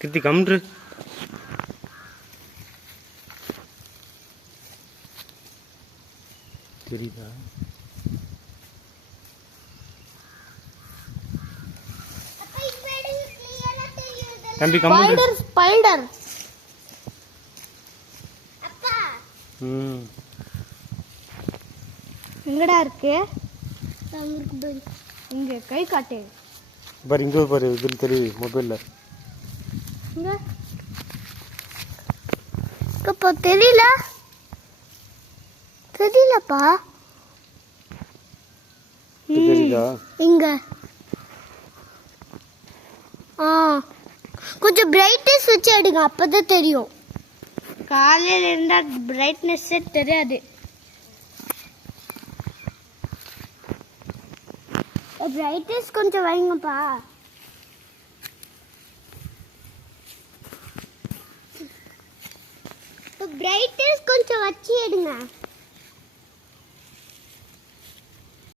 கிருத்தி கம்ன்று. தெரியுதா? தம்பி கம்ன்று. ஸ்பைடர். எங்கடா இருக்கு? இங்க கை காட்டு. பாரு இங்க பாரு, இதுல தெரியுது மொபைல்ல. இங்க கப்பா தெரியலப்பா. தெரியுதா? இங்க கொஞ்சம் பிரைட்னஸ் வச்சு எடுங்க, அப்பதான் தெரியும். காலையில இருந்தா பிரைட்னஸ் தெரியாது. பிரைட்னஸ் கொஞ்சம் வைங்கப்பா. பிரைட்னஸ் கொஞ்சம் வச்சு எடுங்க.